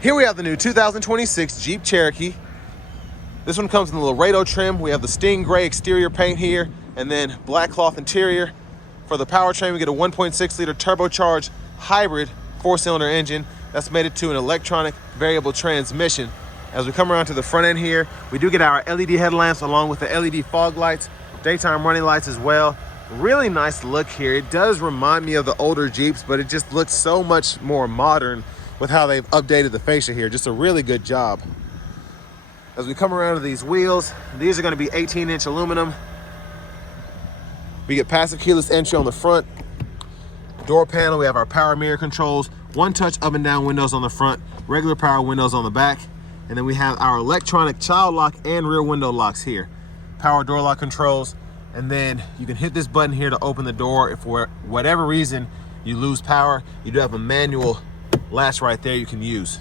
Here we have the new 2026 Jeep Cherokee. This one comes in the Laredo trim. We have the Sting Gray exterior paint here, and then black cloth interior. For the powertrain, we get a 1.6 liter turbocharged hybrid 4-cylinder engine that's mated to an electronic variable transmission. As we come around to the front end here, we do get our LED headlamps along with the LED fog lights, daytime running lights as well. Really nice look here. It does remind me of the older Jeeps, but it just looks so much more modern with how they've updated the fascia here. Just a really good job. As we come around to these wheels, these are going to be 18-inch aluminum. We get passive keyless entry on the front. Door panel, we have our power mirror controls, one-touch up and down windows on the front, regular power windows on the back, and then we have our electronic child lock and rear window locks here. Power door lock controls, and then you can hit this button here to open the door. If for whatever reason you lose power, you do have a manual latch right there you can use.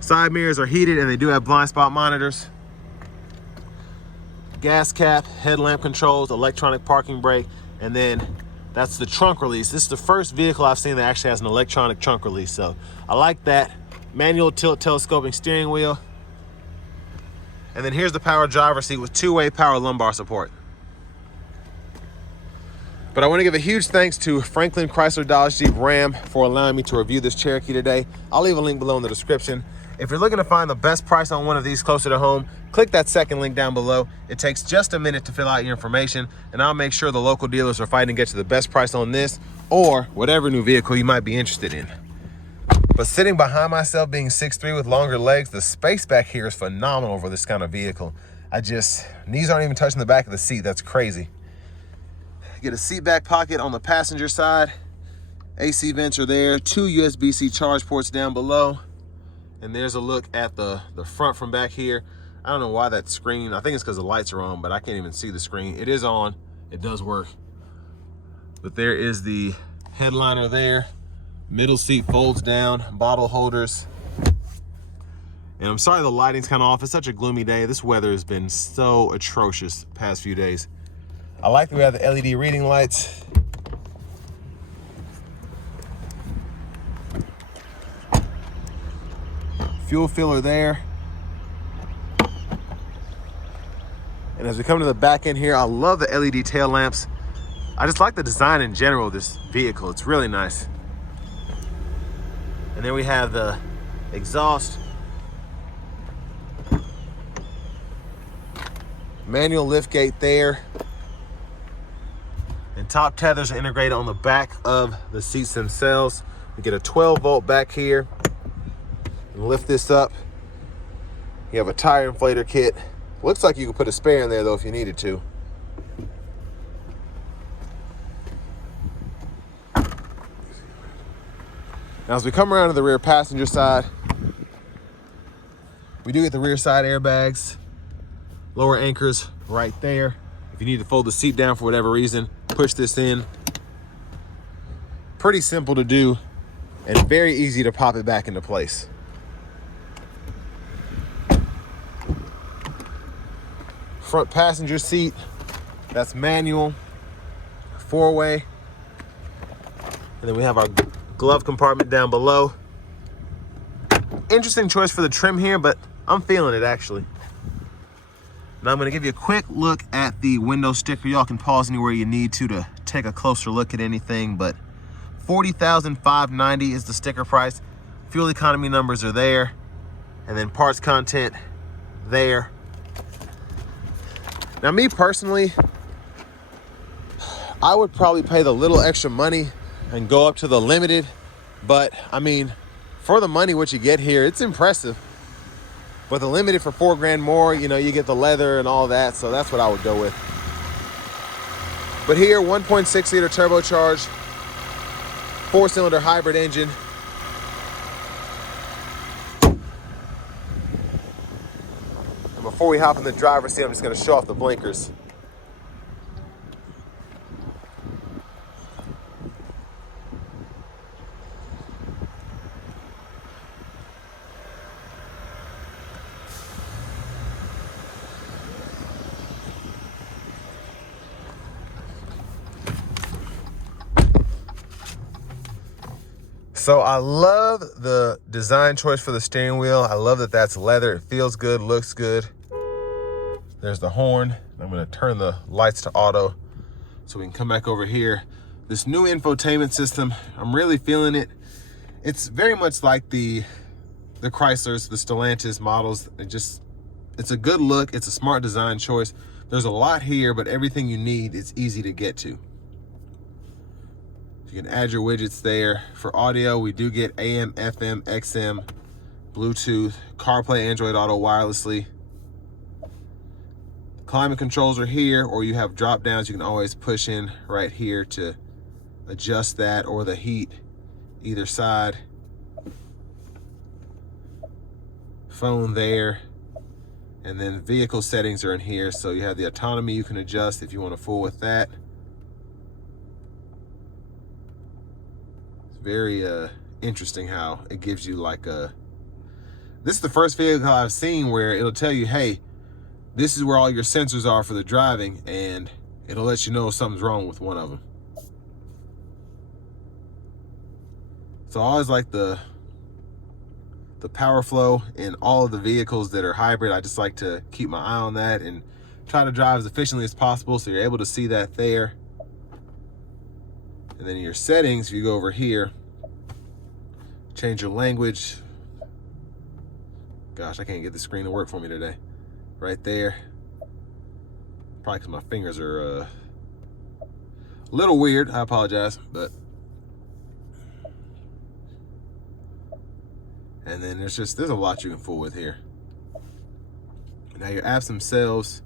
Side mirrors are heated and they do have blind spot monitors. Gas cap, headlamp controls, electronic parking brake, and then that's the trunk release. This is the first vehicle I've seen that actually has an electronic trunk release, so I like that. Manual tilt telescoping steering wheel. And then here's the power driver's seat with two-way power lumbar support. But I want to give a huge thanks to Franklin Chrysler Dodge Jeep Ram for allowing me to review this Cherokee today. I'll leave a link below in the description. If you're looking to find the best price on one of these closer to home, click that second link down below. It takes just a minute to fill out your information, and I'll make sure the local dealers are fighting to get you the best price on this or whatever new vehicle you might be interested in. But sitting behind myself, being 6'3" with longer legs, the space back here is phenomenal for this kind of vehicle. Knees aren't even touching the back of the seat. That's crazy. Get a seat back pocket on the passenger side. AC vents are there, two USB-C charge ports down below. And there's a look at the front from back here. I don't know why that screen, I think it's because the lights are on, but I can't even see the screen. It is on, it does work. But there is the headliner there. Middle seat folds down, bottle holders. And I'm sorry the lighting's kind of off. It's such a gloomy day. This weather has been so atrocious the past few days. I like that we have the LED reading lights. Fuel filler there. And as we come to the back end here, I love the LED tail lamps. I just like the design in general of this vehicle. It's really nice. And then we have the exhaust. Manual lift gate there. And top tethers are integrated on the back of the seats themselves. We get a 12-volt back here. And lift this up. You have a tire inflator kit. Looks like you could put a spare in there though if you needed to. Now as we come around to the rear passenger side, we do get the rear side airbags, lower anchors right there. If you need to fold the seat down for whatever reason, push this in. Pretty simple to do and very easy to pop it back into place. Front passenger seat, that's manual, 4-way. And then we have our glove compartment down below. Interesting choice for the trim here, but I'm feeling it actually. Now I'm gonna give you a quick look at the window sticker. Y'all can pause anywhere you need to take a closer look at anything, but $40,590 is the sticker price. Fuel economy numbers are there, and then parts content there. Now me personally, I would probably pay the little extra money and go up to the limited, but I mean, for the money what you get here, it's impressive. But the limited for $4 more, you know, you get the leather and all that, so that's what I would go with. But here, 1.6 liter turbocharged, 4-cylinder hybrid engine. And before we hop in the driver's seat, I'm just gonna show off the blinkers. So I love the design choice for the steering wheel. I love that that's leather. It feels good, looks good. There's the horn. I'm gonna turn the lights to auto so we can come back over here. This new infotainment system, I'm really feeling it. It's very much like the Chryslers, the Stellantis models. It's a good look. It's a smart design choice. There's a lot here, but everything you need is easy to get to. You can add your widgets there. For audio, we do get AM, FM, XM, Bluetooth, CarPlay, Android Auto wirelessly. Climate controls are here, or you have drop downs. You can always push in right here to adjust that, or the heat either side. Phone there. And then vehicle settings are in here. So you have the autonomy you can adjust if you want to fool with that. It's very interesting how it gives you like a, this is the first vehicle I've seen where it'll tell you, hey, this is where all your sensors are for the driving, and it'll let you know if something's wrong with one of them. So I always like the power flow in all of the vehicles that are hybrid. I just like to keep my eye on that and try to drive as efficiently as possible, so you're able to see that there. And then in your settings, if you go over here, change your language. Gosh, I can't get the screen to work for me today. Right there. Probably because my fingers are a little weird. I apologize, but. And then there's a lot you can fool with here. Now your apps themselves,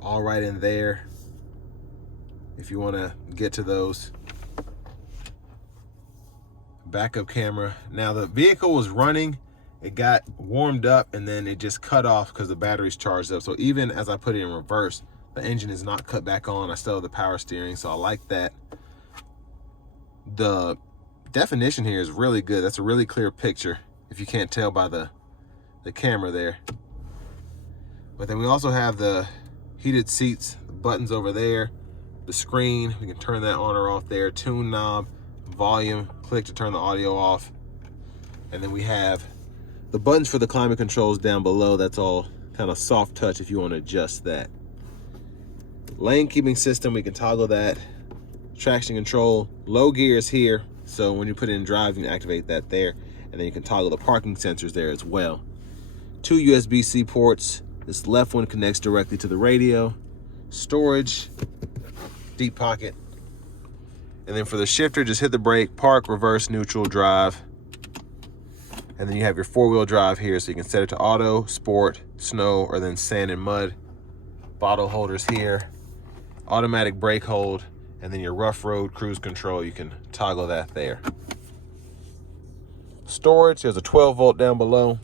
all right in there. If you want to get to those. Backup camera. Now the vehicle was running, it got warmed up, and then it just cut off because the battery's charged up. So even as I put it in reverse, the engine is not cut back on. I still have the power steering, so I like that. The definition here is really good. That's a really clear picture, if you can't tell by the camera there. But then we also have the heated seats, the buttons over there, the screen, we can turn that on or off there, tune knob, volume, click to turn the audio off. And then we have the buttons for the climate controls down below. That's all kind of soft touch if you want to adjust that. Lane keeping system, we can toggle that. Traction control, low gear is here, so when you put it in drive, you can activate that there. And then you can toggle the parking sensors there as well. 2 USB-C ports. This left one connects directly to the radio. Storage, deep pocket. And then for the shifter, just hit the brake, park, reverse, neutral, drive. And then you have your 4-wheel drive here, so you can set it to auto, sport, snow, or then sand and mud. Bottle holders here. Automatic brake hold. And then your rough road cruise control, you can toggle that there. Storage, there's a 12-volt down below.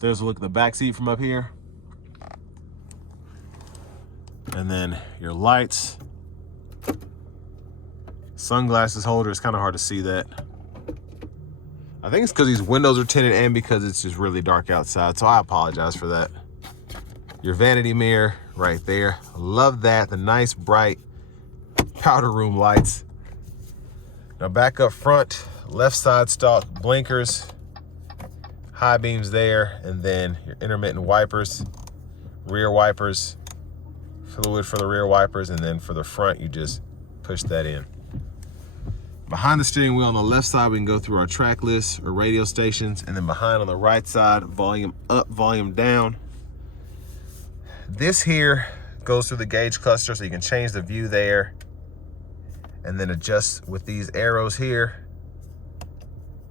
There's a look at the back seat from up here. And then your lights. Sunglasses holder, it's kind of hard to see that. I think it's because these windows are tinted and because it's just really dark outside, so I apologize for that. Your vanity mirror right there. Love that, the nice bright powder room lights. Now back up front, left side stock blinkers, high beams there, and then your intermittent wipers, rear wipers, fluid for the rear wipers, and then for the front, you just push that in. Behind the steering wheel on the left side, we can go through our track list or radio stations, and then behind on the right side, volume up, volume down. This here goes through the gauge cluster, so you can change the view there and then adjust with these arrows here,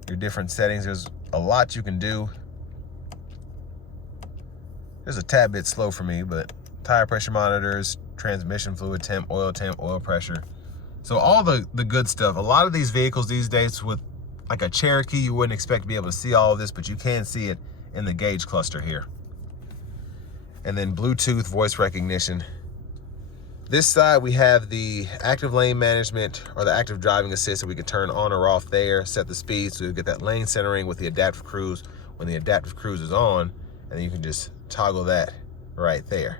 your different settings. There's a lot you can do. There's a tad bit slow for me, but tire pressure monitors, transmission fluid temp, oil pressure. So all the good stuff. A lot of these vehicles these days with like a Cherokee, you wouldn't expect to be able to see all of this, but you can see it in the gauge cluster here. And then Bluetooth voice recognition. This side, we have the active lane management or the active driving assist that we can turn on or off there, set the speed so you get that lane centering with the adaptive cruise when the adaptive cruise is on, and then you can just toggle that right there.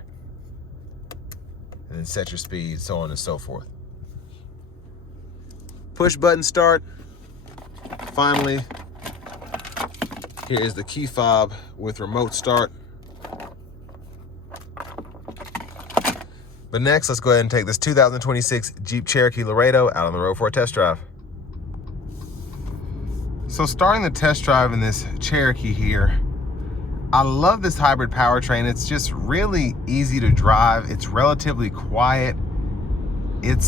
And then set your speed, so on and so forth. push button start. Finally, here is the key fob with remote start. But next, let's go ahead and take this 2026 Jeep Cherokee Laredo out on the road for a test drive. So starting the test drive in this Cherokee here, I love this hybrid powertrain. It's just really easy to drive. It's relatively quiet. It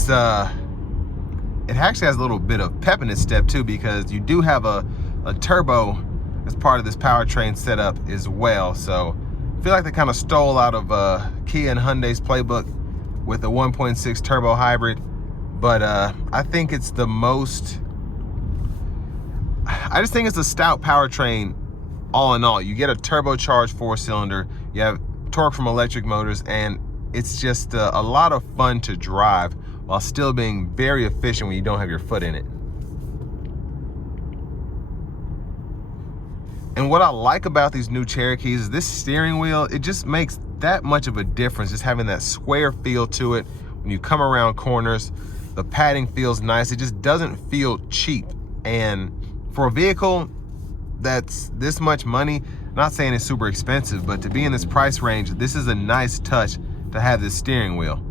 actually has a little bit of pep in its step too, because you do have a turbo as part of this powertrain setup as well. So I feel like they kind of stole out of Kia and Hyundai's playbook with the 1.6 turbo hybrid. But I think it's the most, I just think it's a stout powertrain all in all. You get a turbocharged 4-cylinder, you have torque from electric motors, and it's just a lot of fun to drive while still being very efficient when you don't have your foot in it. And what I like about these new Cherokees is this steering wheel, it just makes that much of a difference, just having that square feel to it. When you come around corners, the padding feels nice. It just doesn't feel cheap. And for a vehicle that's this much money, not saying it's super expensive, but to be in this price range, this is a nice touch to have this steering wheel.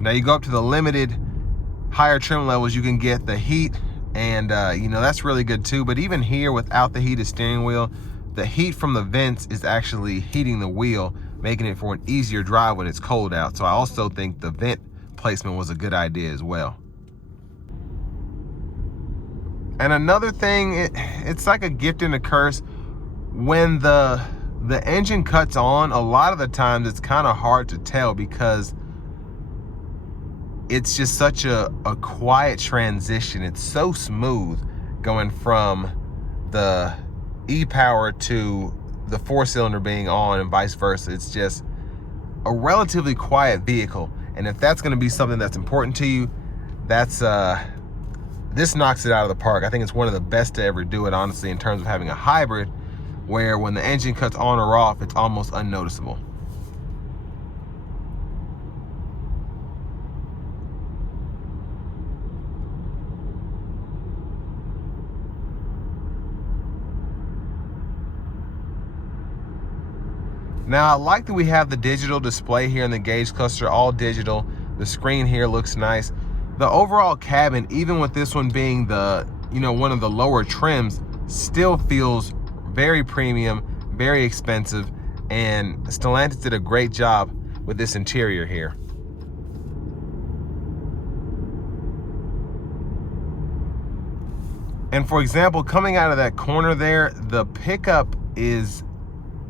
Now you go up to the limited higher trim levels, you can get the heat, and you know, that's really good too. But even here, without the heated steering wheel, the heat from the vents is actually heating the wheel, making it for an easier drive when it's cold out. So I also think the vent placement was a good idea as well. And another thing, it's like a gift and a curse. When the engine cuts on, a lot of the times it's kind of hard to tell, because it's just such a quiet transition. It's so smooth going from the e-power to the 4-cylinder being on and vice versa. It's just a relatively quiet vehicle. And if that's going to be something that's important to you, that's this knocks it out of the park. I think it's one of the best to ever do it, honestly, in terms of having a hybrid where when the engine cuts on or off, it's almost unnoticeable. Now, I like that we have the digital display here in the gauge cluster, all digital. The screen here looks nice. The overall cabin, even with this one being the, you know, one of the lower trims, still feels very premium, very expensive, and Stellantis did a great job with this interior here. And for example, coming out of that corner there, the pickup is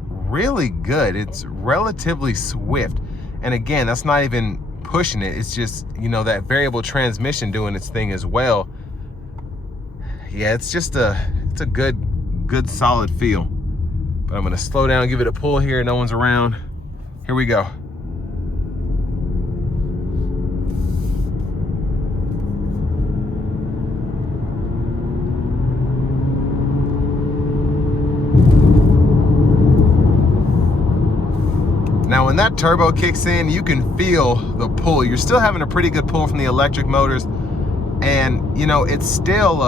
really good. It's relatively swift. And again, that's not even pushing it. It's just, you know, that variable transmission doing its thing as well. Yeah, it's just it's a good solid feel. But I'm gonna slow down, give it a pull here. No one's around. Here we go. Now, when that turbo kicks in, you can feel the pull. You're still having a pretty good pull from the electric motors, and you know, it's still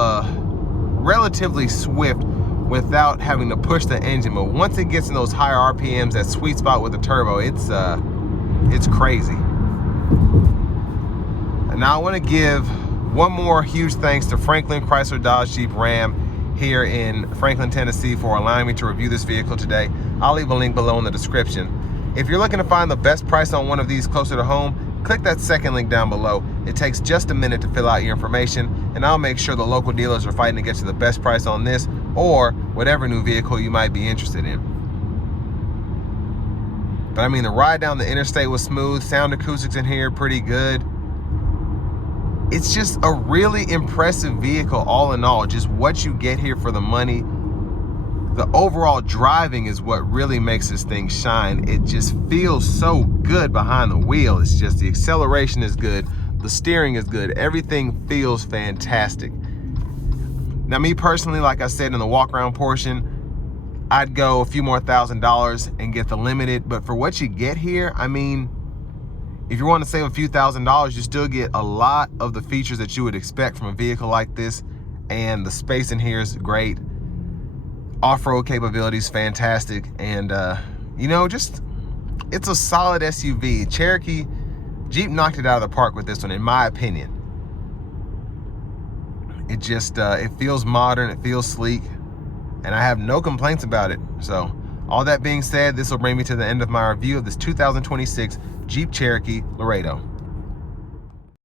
relatively swift without having to push the engine. But once it gets in those higher RPMs, that sweet spot with the turbo, it's crazy. And now I want to give one more huge thanks to Franklin Chrysler Dodge Jeep Ram here in Franklin, Tennessee, for allowing me to review this vehicle today. I'll leave a link below in the description. If you're looking to find the best price on one of these closer to home, click that second link down below. It takes just a minute to fill out your information, and I'll make sure the local dealers are fighting to get you the best price on this or whatever new vehicle you might be interested in. But I mean, the ride down the interstate was smooth. Sound acoustics in here pretty good. It's just a really impressive vehicle all in all. Just what you get here for the money. The overall driving is what really makes this thing shine. It just feels so good behind the wheel. It's just the acceleration is good. The steering is good. Everything feels fantastic. Now, me personally, like I said in the walk around portion, I'd go a few more $1,000s and get the limited. But for what you get here, I mean, If you want to save a few $1,000s, you still get a lot of the features that you would expect from a vehicle like this, and the space in here is great. Off-road capabilities, fantastic, and you know, just it's a solid SUV. Cherokee, Jeep knocked it out of the park with this one, in my opinion. It just it feels modern, it feels sleek, and I have no complaints about it. So all that being said, this will bring me to the end of my review of this 2026 Jeep Cherokee Laredo.